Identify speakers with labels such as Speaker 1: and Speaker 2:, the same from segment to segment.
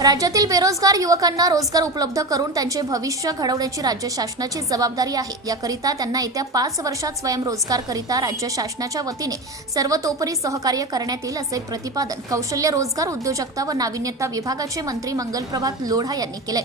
Speaker 1: राज्यातील बेरोजगार युवकांना रोजगार उपलब्ध करून त्यांचे भविष्य घडवण्याची राज्य शासनाची जबाबदारी आहे. याकरिता त्यांना येत्या पाच वर्षात स्वयंरोजगारकरिता राज्य शासनाच्या वतीने सर्वतोपरी सहकार्य करण्यात येईल असे प्रतिपादन कौशल्य रोजगार उद्योजकता व नाविन्यता विभागाचे मंत्री मंगलप्रभात लोढा यांनी केले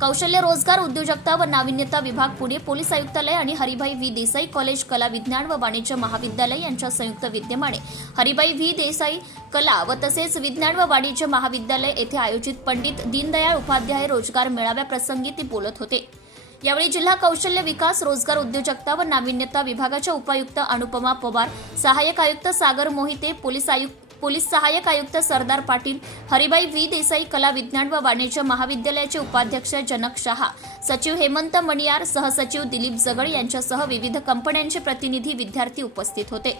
Speaker 1: कौशल्य रोजगार उद्योजकता व नाविन्यता विभाग पुणे पोलीस आयुक्तालय आणि हरिभाई व्ही देसाई कॉलेज कला विज्ञान व वाणिज्य महाविद्यालय यांच्या संयुक्त विद्यमाने. हरिभाई व्ही देसाई कला व तसेच विज्ञान व वाणिज्य महाविद्यालय येथे आयोजित पंडित दीनदयाळ उपाध्याय रोजगार मेळाव्याप्रसंगी ते बोलत होते. यावेळी जिल्हा कौशल्य विकास रोजगार उद्योजकता व नाविन्यता विभागाच्या उपायुक्त अनुपमा पवार सहाय्यक आयुक्त सागर मोहिते पोलीस आयुक्त पोलीस सहाय्यक आयुक्त सरदार पाटील हरिबाई व्ही. देसाई कला विज्ञान व वाणिज्य महाविद्यालयाचे उपाध्यक्ष जनक शहा सचिव हेमंत मणियार सहसचिव दिलीप जगड यांच्यासह विविध कंपन्यांचे प्रतिनिधी विद्यार्थी उपस्थित होते.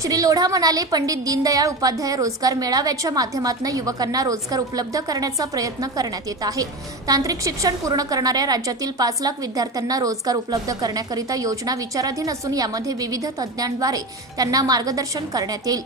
Speaker 1: श्री लोढा म्हणाले पंडित दीनदयाळ उपाध्याय रोजगार मेळाव्याच्या माध्यमातून युवकांना रोजगार उपलब्ध करण्याचा प्रयत्न करण्यात येत आहे. तांत्रिक शिक्षण पूर्ण करणाऱ्या राज्यातील पाच लाख विद्यार्थ्यांना रोजगार उपलब्ध करण्याकरिता योजना विचाराधीन असून यामध्ये विविध तज्ज्ञांद्वारे त्यांना मार्गदर्शन करण्यात येईल.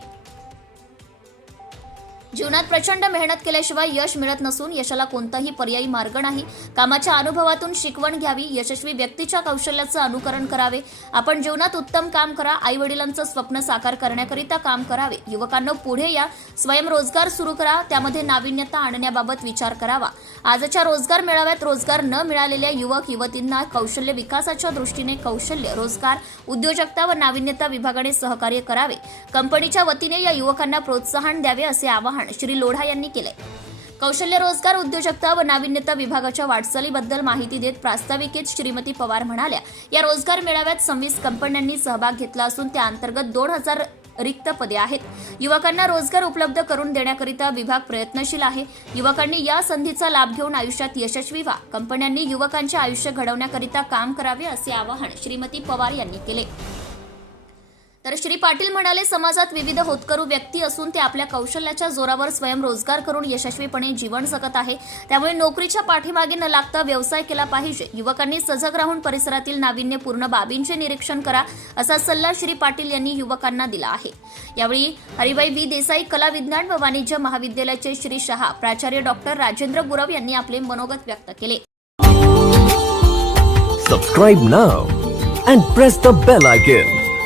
Speaker 1: जीवनात प्रचंड मेहनत केल्याशिवाय यश मिळत नसून यशाला कोणताही पर्यायी मार्ग नाही. कामाच्या अनुभवातून शिकवण घ्यावी यशस्वी व्यक्तीच्या कौशल्याचं अनुकरण करावे. आपण जीवनात उत्तम काम करा आई वडिलांचं स्वप्न साकार करण्याकरिता काम करावे. युवकांना पुढे या. स्वयंरोजगार सुरू करा त्यामध्ये नाविन्यता आणण्याबाबत विचार करावा. आजच्या रोजगार मेळाव्यात रोजगार न मिळालेल्या युवक युवतींना कौशल्य विकासाच्या दृष्टीने कौशल्य रोजगार उद्योजकता व नाविन्यता विभागाने सहकार्य करावे. कंपनीच्या वतीने या युवकांना प्रोत्साहन द्यावे असे आवाहन श्री लोढा यांनी केले कौशल्य रोजगार उद्योजकता व नाविन्यता विभागाच्या वाटचालीबद्दल माहिती देत प्रास्ताविकेत श्रीमती पवार म्हणाल्या या रोजगार मेळाव्यात सव्वीस कंपन्यांनी सहभाग घेतला असून त्या अंतर्गत दोन हजार रिक्त पदे आहेत. युवकांना रोजगार उपलब्ध करून देण्याकरिता विभाग प्रयत्नशील आहे. युवकांनी या संधीचा लाभ घेऊन आयुष्यात यशस्वी व्हा. कंपन्यांनी युवकांचे आयुष्य घडवण्याकरिता काम करावे असे आवाहन श्रीमती पवार यांनी केले. तर श्री पाटील म्हणाले समाजात विविध होतकरू व्यक्ती असून ते आपल्या कौशल्याच्या जोरावर स्वयंरोजगार करून यशस्वीपणे जीवन जगत आहे. त्यामुळे नोकरीच्या पाठीमागे न लागता व्यवसाय केला पाहिजे. युवकांनी सजग राहून परिसरातील नाविन्यपूर्ण बाबींचे निरीक्षण करा असा सल्ला श्री पाटील यांनी युवकांना दिला आहे. यावेळी हरिबाई बी देसाई कला विज्ञान व वाणिज्य महाविद्यालयाचे श्री शहा प्राचार्य डॉक्टर राजेंद्र गुरव यांनी आपले मनोगत व्यक्त केले.
Speaker 2: Subscribe now and press the bell icon